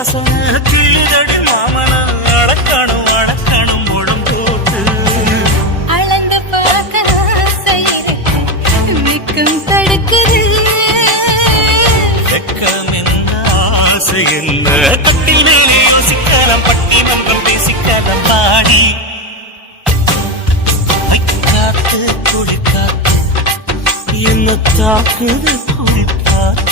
வாசனை கிளிதடி மாமன அடக்கணும் அடக்கணும் முழம் போட்டு அளந்து பார்க்க மிக்கம் தடுக்குது வெக்கம் என்ன ஆசை என்ன கட்டில் மேலே யோசிக்கலாம் பட்டி மன்றம் பேசிக்கலாம் பாடி காத்து குளிக்காத்து என்ன தாக்குது குளிப்பாத்து